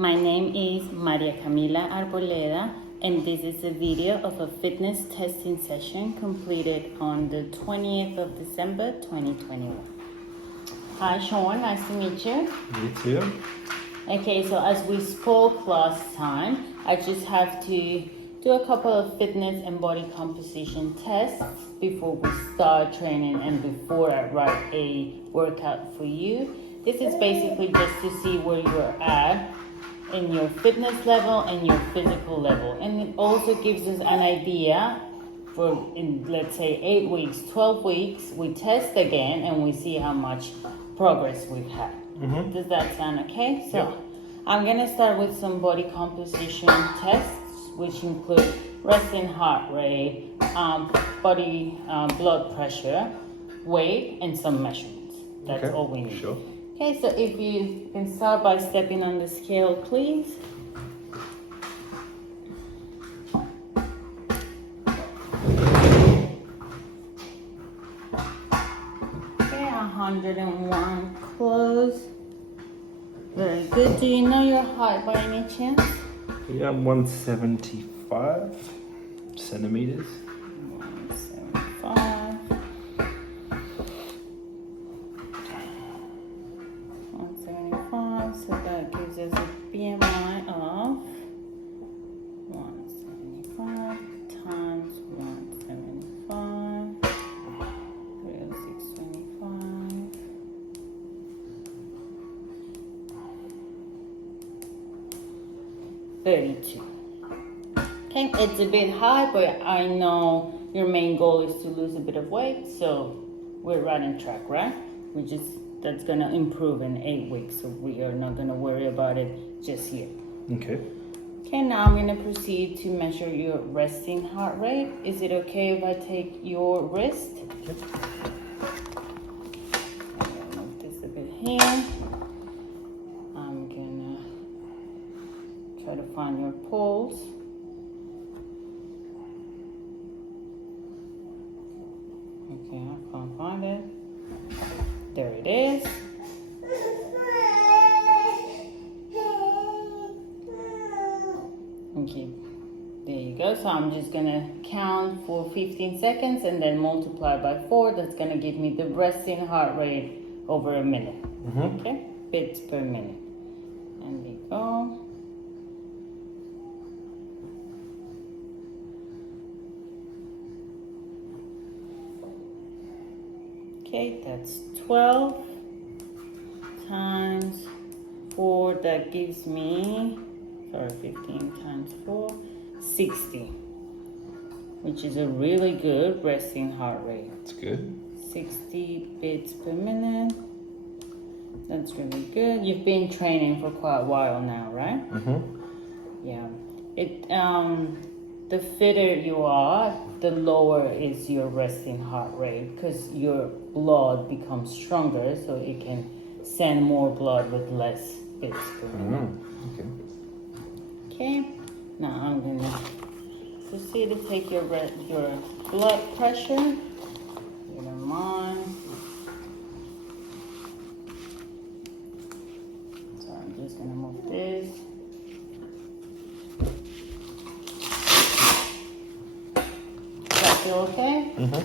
My name is Maria Camila Arboleda, and this is a video of a fitness testing session completed on the 20th of December 2021. Hi Sean, nice to meet you. You too. Okay, so as we spoke last time, I just have to do a couple of fitness and body composition tests before we start training and before I write a workout for you. This is basically just to see where you're at in your fitness level and your physical level. And it also gives us an idea for, in let's say 8 weeks, 12 weeks, we test again and we see how much progress we've had. Mm-hmm. Does that sound okay? So Yeah. I'm gonna start with some body composition tests, which include resting heart rate, body blood pressure, weight, and some measurements. That's Okay, all we need. sure. Okay, so if you can start by stepping on the scale, please. Okay, 101 close. Very good. Do you know your height by any chance? Yeah, I'm 175 centimeters. 175. 175, so that gives us a BMI of 175 times 175, 306.25. 32. Okay, it's a bit high, but I know your main goal is to lose a bit of weight, so we're right on track, right? That's gonna improve in 8 weeks, so we are not gonna worry about it just yet. Okay. Okay, now I'm gonna proceed to measure your resting heart rate. Is it okay if I take your wrist? Yep. I'm gonna move this a bit here. I'm gonna try to find your pulse. Okay, I can't find it. There it is. Okay, there you go. So I'm just gonna count for 15 seconds and then multiply by 4. That's gonna give me the resting heart rate over a minute. Mm-hmm. Okay, beats per minute. And we go. Okay, that's 12 times 4. That gives me, 15 times 4, 60, which is a really good resting heart rate. That's good. 60 beats per minute. That's really good. You've been training for quite a while now, right? Mm-hmm. Yeah. The fitter you are, the lower is your resting heart rate because your blood becomes stronger, so it can send more blood with less beats per minute. Okay. Okay. Now I'm gonna proceed to take your blood pressure. You don't mind. So I'm just gonna move this. Feel okay? Mm-hmm.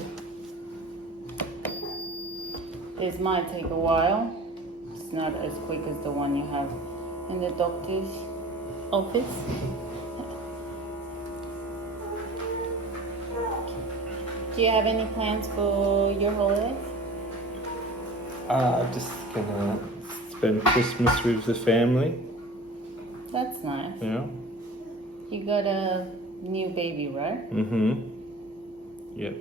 This might take a while. It's not as quick as the one you have in the doctor's office. Do you have any plans for your holidays? Just gonna spend Christmas with the family. That's nice. Yeah. You got a new baby, right? Mm-hmm. Yep.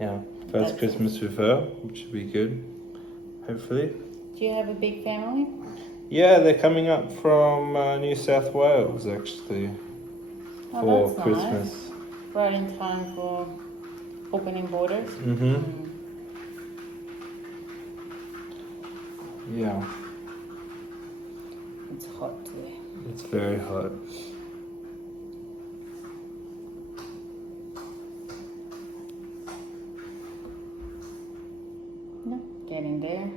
Yeah. First That's Christmas with her, which should be good. Hopefully. Do you have a big family? Yeah, they're coming up from New South Wales actually Oh, for that's Christmas. nice. Right in time for opening borders. Mm-hmm. Yeah. It's hot today. It's very hot. No, getting there.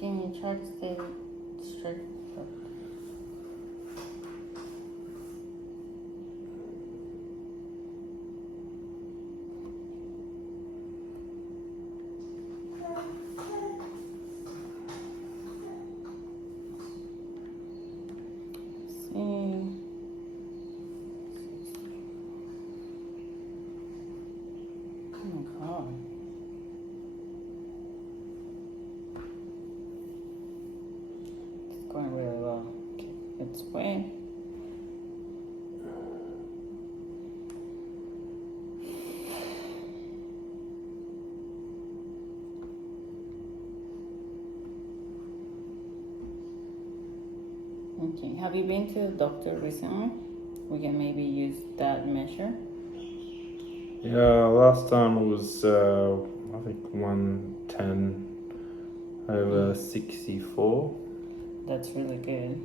Can you try to stay straight? See. Oh my God. It's going really well. Okay, it's way. Okay, have you been to the doctor recently? We can maybe use that measure. Yeah, last time it was I think 110 over 64. That's really good.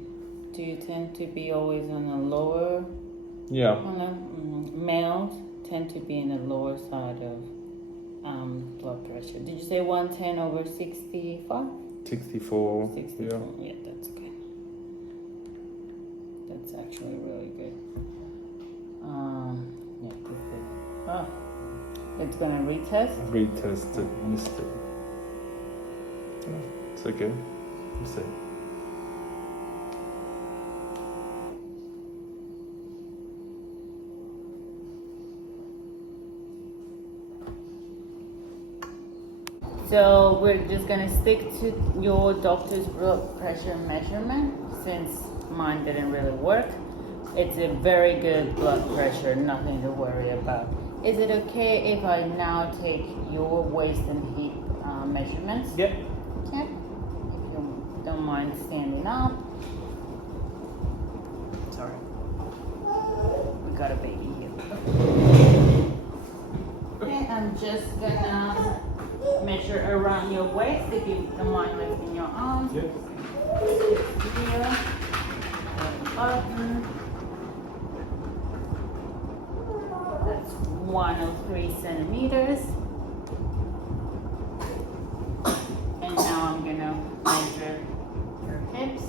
Do you tend to be always on a lower, Yeah. males tend to be in the lower side of blood pressure. Did you say 110 over 65? 64. 64, yeah, that's good. That's actually really good. Yeah, good. Oh, it's gonna retest. Retested, missed it. Oh, it's okay. We'll see. So we're just gonna stick to your doctor's blood pressure measurement since mine didn't really work. It's a very good blood pressure, nothing to worry about. Is it okay if I now take your waist and hip measurements? Yep. Okay. If you don't mind standing up. Sorry. We got a baby here. Okay, I'm just gonna measure around your waist if you don't mind lifting your arms. Yep. Here. Button. That's 103 centimeters. And now I'm gonna measure your hips.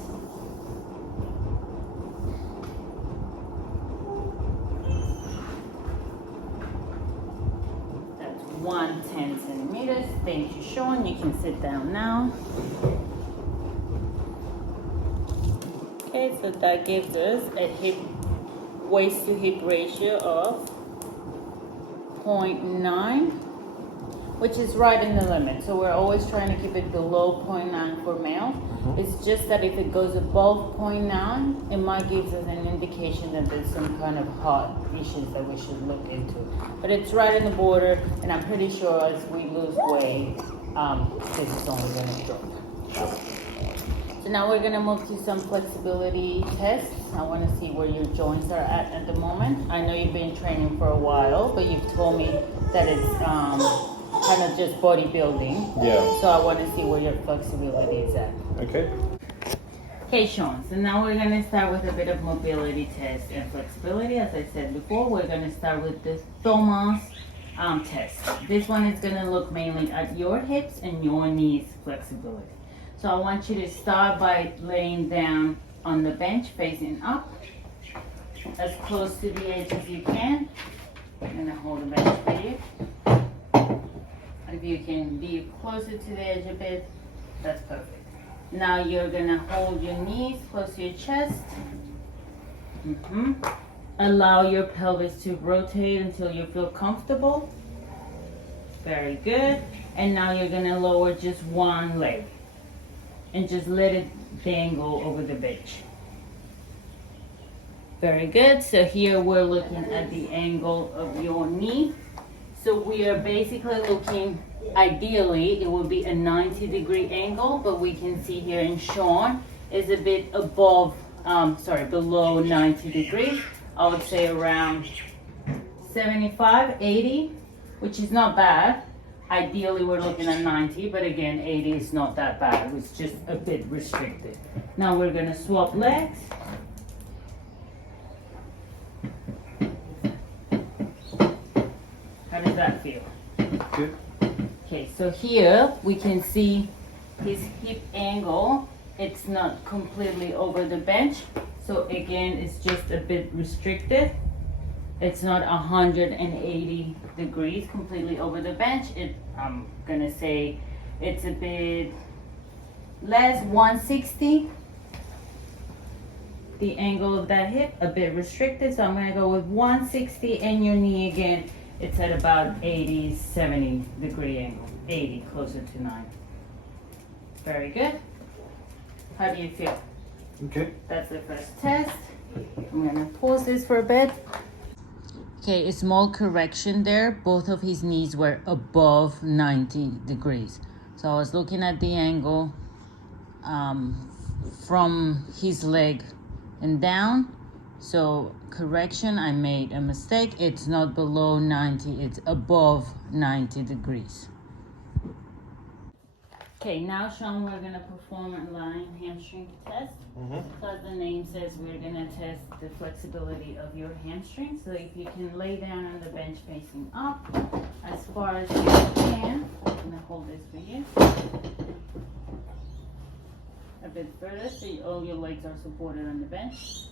That's 110 centimeters. Thank you, Sean. You can sit down now. Okay, so that gives us a waist to hip ratio of 0.9, which is right in the limit. So we're always trying to keep it below 0.9 for male. It's just that if it goes above 0.9, it might give us an indication that there's some kind of heart issues that we should look into. But it's right in the border, and I'm pretty sure as we lose weight, this is only going to drop. So now we're gonna move to some flexibility tests. I wanna see where your joints are at the moment. I know you've been training for a while, but you've told me that it's kind of just bodybuilding. Yeah. So I wanna see where your flexibility is at. Okay. Okay, Sean, so now we're gonna start with a bit of mobility test and flexibility. As I said before, we're gonna start with the Thomas test. This one is gonna look mainly at your hips and your knees flexibility. So I want you to start by laying down on the bench facing up, as close to the edge as you can. I'm gonna hold the bench for you. If you can be closer to the edge a bit, that's perfect. Now you're gonna hold your knees close to your chest. Allow your pelvis to rotate until you feel comfortable. Very good. And now you're gonna lower just one leg and just let it dangle over the bench. Very good. So here we're looking at the angle of your knee. So we are basically looking, ideally it would be a 90-degree angle, but we can see here in Sean is a bit above, below 90 degrees. I would say around 75, 80, which is not bad. Ideally, we're looking at 90, but again, 80 is not that bad. It's just a bit restricted. Now we're gonna swap legs. How does that feel? Good. Okay, so here we can see his hip angle, it's not completely over the bench. So again, it's just a bit restricted. It's not 180 degrees completely over the bench. I'm gonna say it's a bit less, 160. The angle of that hip, a bit restricted. So I'm gonna go with 160, and your knee again, it's at about 80, 70 degree angle. 80, closer to 90. Very good. How do you feel? Okay. That's the first test. I'm gonna pause this for a bit. Okay, a small correction there. Both of his knees were above 90 degrees. So I was looking at the angle from his leg and down. So correction, I made a mistake. It's not below 90, it's above 90 degrees. Okay, now Sean, we're gonna perform a lying hamstring test. So as the name says, we're gonna test the flexibility of your hamstring. So if you can lay down on the bench facing up as far as you can. I'm gonna hold this for you. A bit further so all your legs are supported on the bench.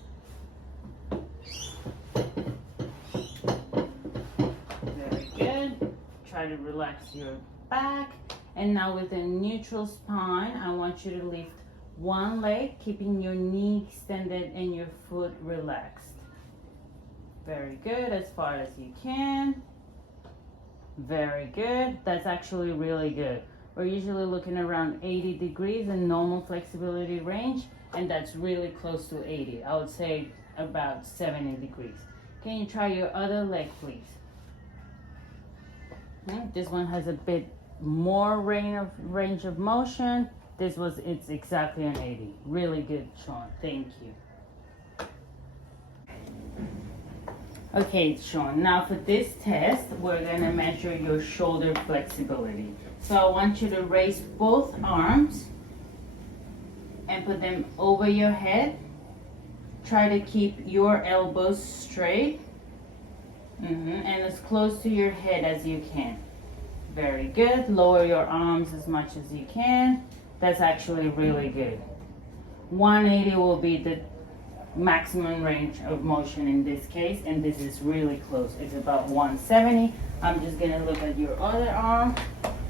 Very good. Try to relax your back. And now with a neutral spine, I want you to lift one leg, keeping your knee extended and your foot relaxed. Very good, as far as you can. Very good. That's actually really good. We're usually looking around 80 degrees in normal flexibility range, and that's really close to 80. I would say about 70 degrees. Can you try your other leg, please? This one has a bit more range of motion. It's exactly an 80. Really good, Sean. Thank you. Okay, Sean, now for this test, we're gonna measure your shoulder flexibility. So I want you to raise both arms and put them over your head. Try to keep your elbows straight and as close to your head as you can. Very good. Lower your arms as much as you can. That's actually really good. 180 will be the maximum range of motion in this case, and this is really close. It's about 170. I'm just gonna look at your other arm,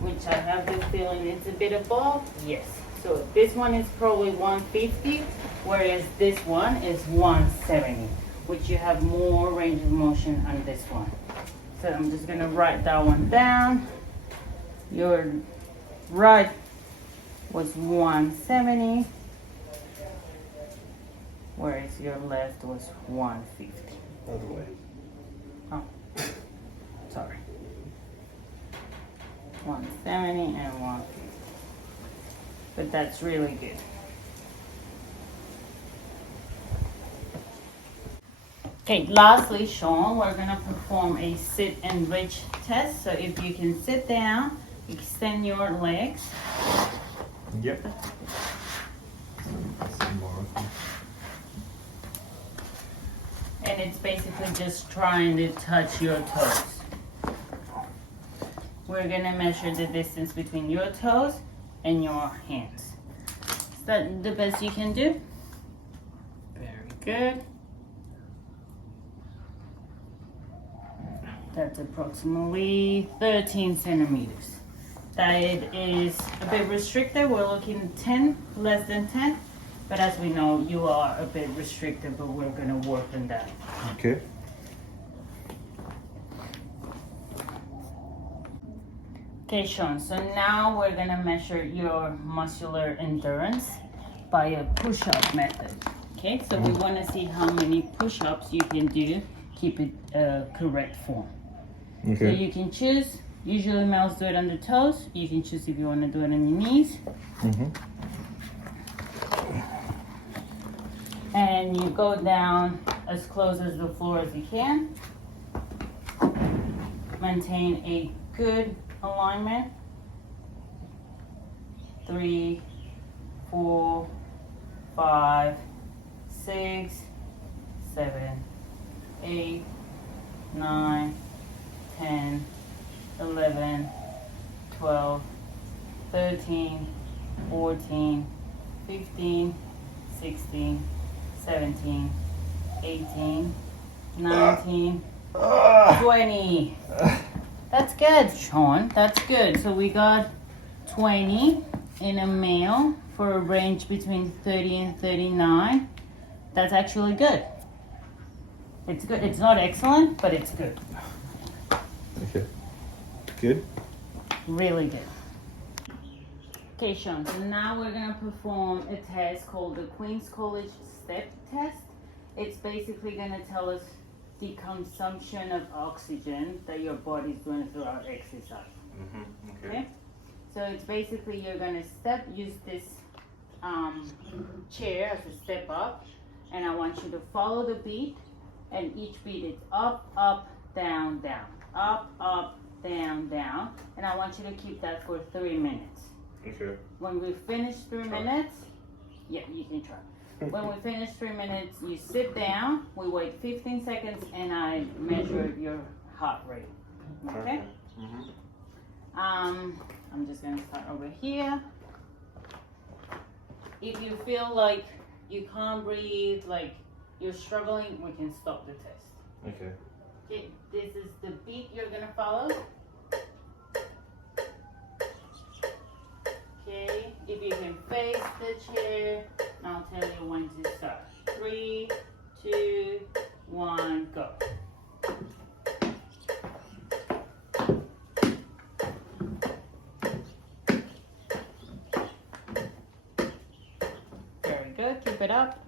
which I have the feeling it's a bit above. Yes. So this one is probably 150, whereas this one is 170, which you have more range of motion on this one. So I'm just gonna write that one down. Your right was 170, whereas your left was 150. Other way. Oh, sorry. 170 and 150. But that's really good. Okay, lastly, Sean, we're gonna perform a sit and reach test. So if you can sit down, extend your legs. Yep. Some more. And it's basically just trying to touch your toes. We're gonna measure the distance between your toes and your hands. Is that the best you can do? Very good. That's approximately 13 centimeters. That is a bit restricted. We're looking 10, less than 10. But as we know, you are a bit restricted, but we're gonna work on that. Okay. Okay, Sean, so now we're gonna measure your muscular endurance by a push-up method. Okay, so we wanna see how many push-ups you can do, keep it correct form. Okay. So you can choose, usually males do it on the toes. You can choose if you wanna do it on your knees. And you go down as close as the floor as you can. Maintain a good alignment. 3, 4, 5, 6, 7, 8, 9, 10, 11, 12, 13, 14, 15, 16, 17, 18, 19, 20. That's good, Sean. That's good. So we got 20 in a male for a range between 30 and 39. That's actually good. It's good. It's not excellent, but it's good. Okay. Good. Really good. Okay, Sean, so now we're gonna perform a test called the Queen's College Step Test. It's basically gonna tell us the consumption of oxygen that your body's doing throughout exercise. Okay? So it's basically you're gonna use this chair as a step up, and I want you to follow the beat, and each beat is up, up, down, down, up, up, down, down, and I want you to keep that for 3 minutes. Okay. When we finish 3 minutes, yeah, you can try. When we finish 3 minutes, you sit down, we wait 15 seconds, and I measure your heart rate. Okay? I'm just gonna start over here. If you feel like you can't breathe, like you're struggling, we can stop the test. Okay. Okay, this is the beat you're gonna follow. Okay, if you can face the chair, I'll tell you when to start. 3, 2, 1, go. Very good, keep it up.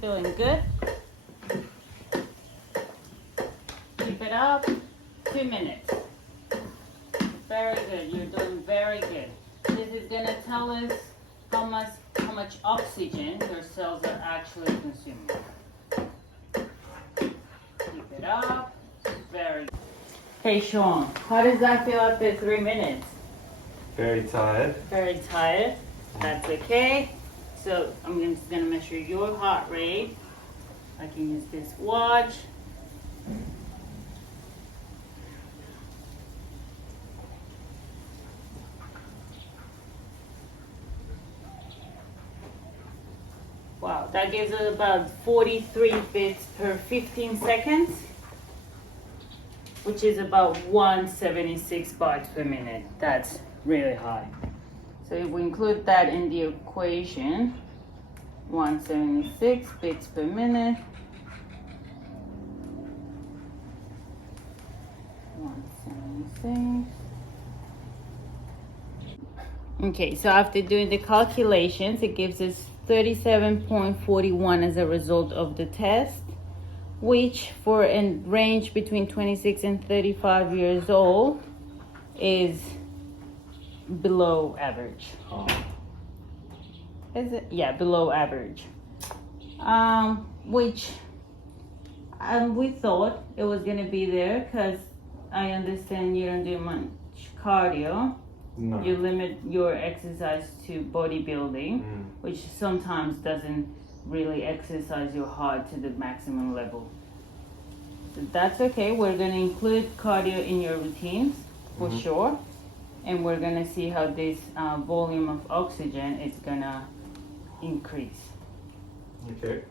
Feeling good? Keep it up. 2 minutes. Very good. You're doing very good. This is gonna tell us how much oxygen your cells are actually consuming. Keep it up. Very good. Hey Sean, how does that feel after 3 minutes? Very tired. Very tired. That's okay. So I'm just gonna measure your heart rate. I can use this watch. Wow, that gives us about 43 beats per 15 seconds, which is about 176 beats per minute. That's really high. So if we include that in the equation, 176 beats per minute. 176. Okay, so after doing the calculations, it gives us 37.41 as a result of the test, which for a range between 26 and 35 years old is below average. Is it? Yeah, below average. Which we thought it was gonna be there because I understand you don't do much cardio. No. You limit your exercise to bodybuilding, which sometimes doesn't really exercise your heart to the maximum level. So that's okay. We're gonna include cardio in your routines for sure. And we're gonna see how this volume of oxygen is gonna increase. Okay.